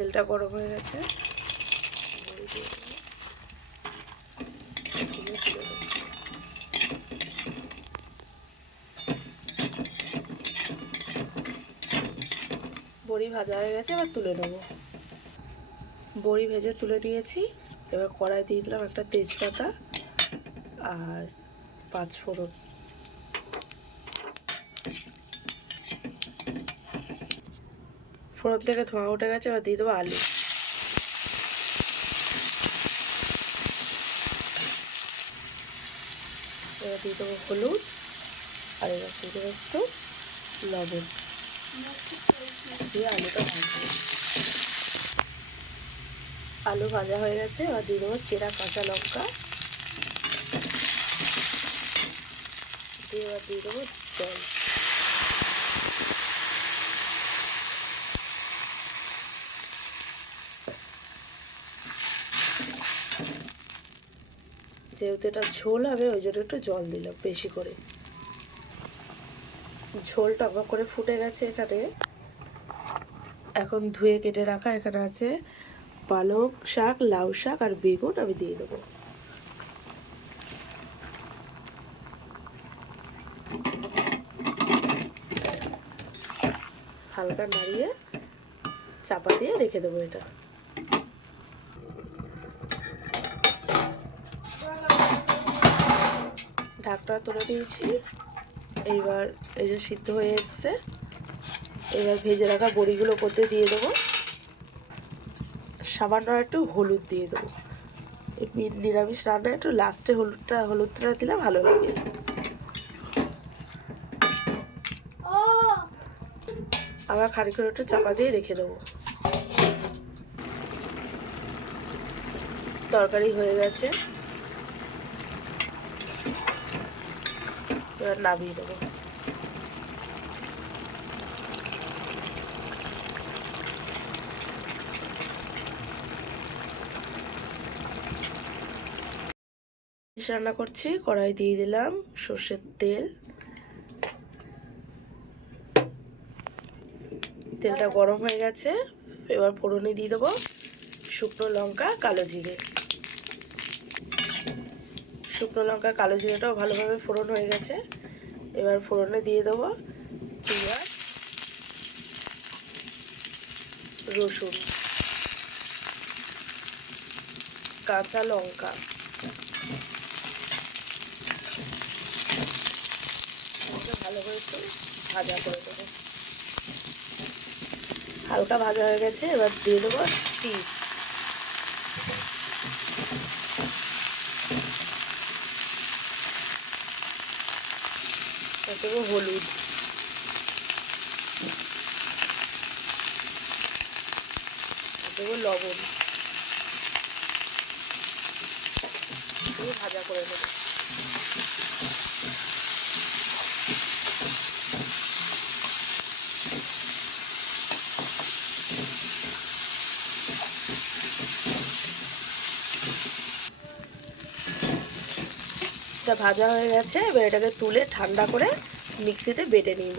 তেলটা গরম হয়ে গেছে, বড়ি ভাজা হয়ে গেছে, এবার তুলে নেব। বড়ি ভেজে তুলে নিয়েছি। এবার কড়াই দিয়ে দিলাম একটা তেজপাতা আর 5 ফোড়ন। ফোড়ন থেকে ধোঁয়া উঠে গেছে, এবার দিয়ে দেবো আলু। এবার দিয়ে দেবো হলুদ আর এবার দিয়ে দেবো একটু লবণ দিয়ে আলুটা ভাজবো। আলু ভাজা হয়ে গেছে, এবার দিয়ে দেবো চেরা কাঁচা লঙ্কা দিয়ে এবার দিয়ে দেবো জল। যেহেতু এটা ঝোল হবে ওই জন্য একটু জল দিলাম বেশি করে। ঝোল টকবক করে ফুটে গেছে। এখানে এখন ধুয়ে কেটে রাখা এখানে আছে পালং শাক, লাউ শাক আর বেগুন আমি দিয়ে দেবো। হালকা নাড়িয়ে চাপা দিয়ে রেখে দেবো। এটা ঢাকনা তুলে দিয়েছি। এইবার এই যে সিদ্ধ হয়ে এসছে, এবার ভেজে রাখা বড়িগুলো করতে দিয়ে দেবো। সামান্য একটু হলুদ দিয়ে দেবো। এই নিরামিষ রান্নায় একটু লাস্টে হলুদটা দিলে ভালো লাগে। আবার খানিকক্ষণ একটু চাপা দিয়ে রেখে দেবো। তরকারি হয়ে গেছে, এবার নামিয়ে দেবো। রান্না করছি, কড়াই দিয়ে দিলাম সর্ষের তেল। তেলটা গরম হয়ে গেছে, এবার ফোড়নে দিয়ে দেবো শুকনো লঙ্কা, কালো জিরে। শুকনো লঙ্কা কালো জিরেটাও ভালোভাবে ফোড়ন হয়ে গেছে। এবার ফোড়নে দিয়ে দেবো পেঁয়াজ, রসুন, কাঁচা লঙ্কা। ভালো করে একটু ভাজা করে দেবো। হালকা ভাজা হয়ে গেছে, এবার দিয়ে দেবো তিল। দেবো হলুদ, দেবো লবণ দিয়ে ভাজা করে নেবো। এটা ভাজা হয়ে গেছে, এবার এটাকে তুলে ঠান্ডা করে মিক্সিতে বেটে নিব।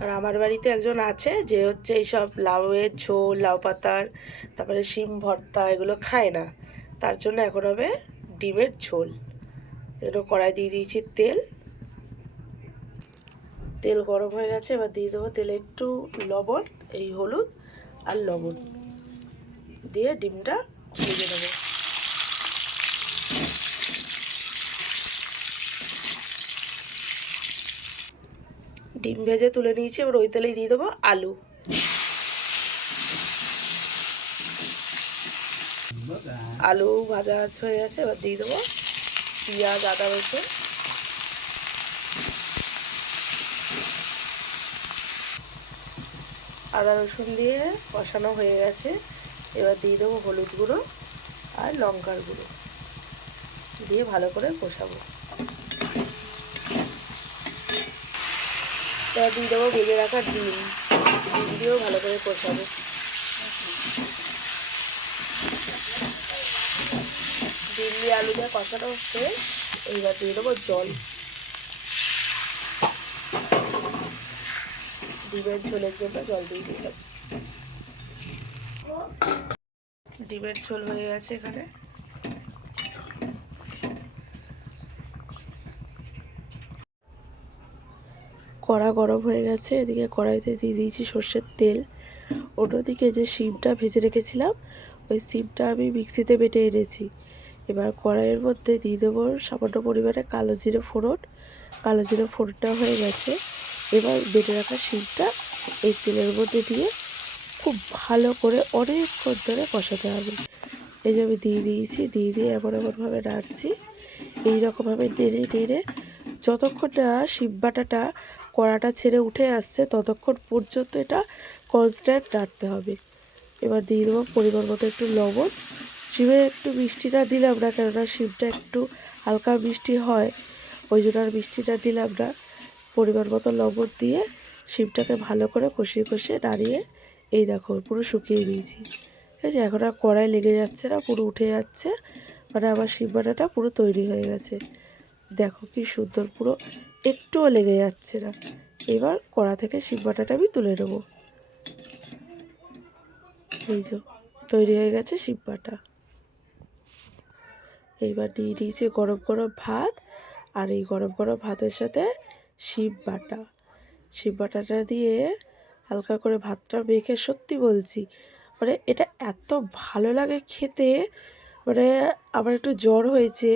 আর আমার বাড়িতে একজন আছে যে হচ্ছে এইসব লাউয়ের ঝোল, লাউ পাতার, তারপরে শিম ভর্তা এগুলো খায় না, তার জন্য এখন হবে ডিমের ঝোল। এগুলো কড়াই দিয়ে দিয়েছি তেল। তেল গরম হয়ে গেছে, এবার দিয়ে দেবো তেলে একটু লবণ, এই হলুদ আর লবণ দিয়ে ডিমটা ভেজে দেবো। ডিম ভেজে তুলে নিয়েছি, এবার ওই তেলেই দিয়ে দেবো আলু। আলু ভাজা হয়ে গেছে, এবার দিয়ে দেবো পেঁয়াজ, আদা রসুন। আদা রসুন দিয়ে কষানো হয়ে গেছে, এবার দিয়ে দেবো হলুদ গুঁড়ো আর লঙ্কার গুঁড়ো দিয়ে ভালো করে কষাবো। এবার দিয়ে দেবো ভেজে রাখা ডিম, ডিম দিয়েও ভালো করে কষাবো। ডিম দিয়ে আলু দিয়ে কষানো হচ্ছে, এইবার দিয়ে দেবো জল। ডিমের ঝোলের জন্য জল দিয়ে দিলাম। ডিমের ঝোল হয়ে গেছে এখানে। কড়া গরম হয়ে গেছে, এদিকে কড়াইতে দিয়ে দিয়েছি সর্ষের তেল। অন্যদিকে যে শিমটা ভেজে রেখেছিলাম ওই শিমটা আমি মিক্সিতে বেটে এনেছি। এবার কড়াইয়ের মধ্যে দিয়ে দেবো সামান্য পরিমাণে কালো জিরে ফোড়ন। কালো জিরে ফোড়নটা হয়ে গেছে, এবার বেটে রাখা শিমটা এই তেলের মধ্যে দিয়ে খুব ভালো করে অনেকক্ষণ ধরে কষাতে হবে। এই যে আমি দিয়ে দিয়েছি, দিয়ে এমনভাবে নাড়ছি। এইরকমভাবে নেড়ে নেড়ে যতক্ষণ না শিম বাটাটা কড়াটা ছেড়ে উঠে আসছে ততক্ষণ পর্যন্ত এটা কনস্ট্যান্ট নাড়তে হবে। এবার দিয়ে দেবো পরিমাণ মতো একটু লবণ। শিমে একটু মিষ্টিটা দিলাম না, কেননা শিমটা একটু হালকা মিষ্টি হয়, ওই জন্য আর মিষ্টিটা দিলাম না। পরিমাণ মতো লবণ দিয়ে শিমটাকে ভালো করে কষিয়ে কষিয়ে নাড়িয়ে এই দেখো পুরো শুকিয়ে দিয়েছি। ঠিক আছে, এখন আর কড়াই লেগে যাচ্ছে না, পুরো উঠে যাচ্ছে, মানে আমার শিম বাটাটা পুরো তৈরি হয়ে গেছে। দেখো কি সুন্দর, পুরো একটুও লেগে যাচ্ছে না। এবার কড়া থেকে শিম বাটাটা আমি তুলে নেবো। এই যে তৈরি হয়ে গেছে শিম বাটা। এইবার দিয়ে দিয়েছি গরম গরম ভাত, আর এই গরম গরম ভাতের সাথে শিম বাটা। শিম বাটাটা দিয়ে হালকা করে ভাতটা মেখে, সত্যি বলছি মানে এটা এত ভালো লাগে খেতে, মানে আমার একটু জ্বর হয়েছে,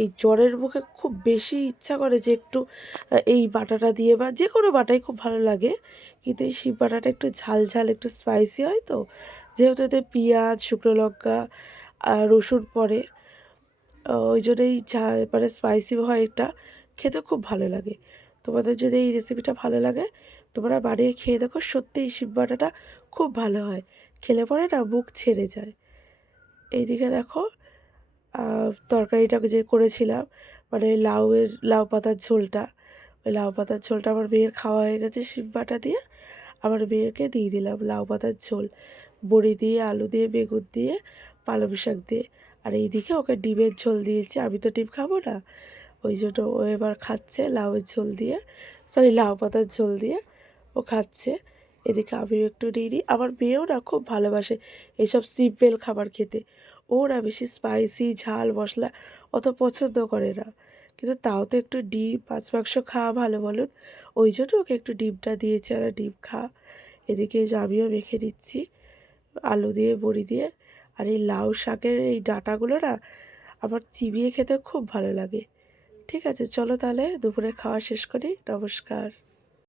এই জ্বরের মুখে খুব বেশি ইচ্ছা করে যে একটু এই বাটাটা দিয়ে, বা যে কোনো বাটাই খুব ভালো লাগে, কিন্তু এই শিম বাটাটা একটু ঝাল ঝাল একটু স্পাইসি হয় তো, যেহেতু এতে পেঁয়াজ শুকনো লঙ্কা আর রসুন পড়ে, ওই জন্যই মানে স্পাইসি হয়, এটা খেতে খুব ভালো লাগে। তোমাদের যদি এই রেসিপিটা ভালো লাগে তোমরা বানিয়ে খেয়ে দেখো, সত্যি এই শিম বাটাটা খুব ভালো হয়, খেলে পরে না মুখ ছেড়ে যায়। এইদিকে দেখো তরকারিটা যে করেছিলাম, মানে লাউ পাতার ঝোলটা, ওই লাউ পাতার ঝোলটা আমার মেয়ের খাওয়া হয়ে গেছে শিম বাটা দিয়ে। আমার মেয়েকে দিয়ে দিলাম লাউ পাতার ঝোল, বড়ি দিয়ে, আলু দিয়ে, বেগুন দিয়ে, পালং শাক দিয়ে। আর এইদিকে ওকে ডিমের ঝোল দিয়েছি, আমি তো ডিম খাবো না, ওই জন্য ও এবার খাচ্ছে লাউয়ের ঝোল দিয়ে, সরি লাউ পাতার ঝোল দিয়ে ও খাচ্ছে। এদিকে আমিও একটু নিয়ে নিই। আমার মেয়েও না খুব ভালোবাসে এইসব সিম্পল খাবার খেতে, ও না বেশি স্পাইসি ঝাল মশলা অত পছন্দ করে না, কিন্তু তাও তো একটু ডিম মাছ মাংস খাওয়া ভালো বলুন, ওই জন্য ওকে একটু ডিমটা দিয়েছি, আর ডিম খা। এদিকে আমিও মেখে দিচ্ছি আলু দিয়ে, বড়ি দিয়ে। আর এই লাউ শাকের এই ডাঁটাগুলো না আমার চিবিয়ে খেতে খুব ভালো লাগে। ঠিক আছে, চলো তাহলে দুপুরে খাওয়া শেষ করি। নমস্কার।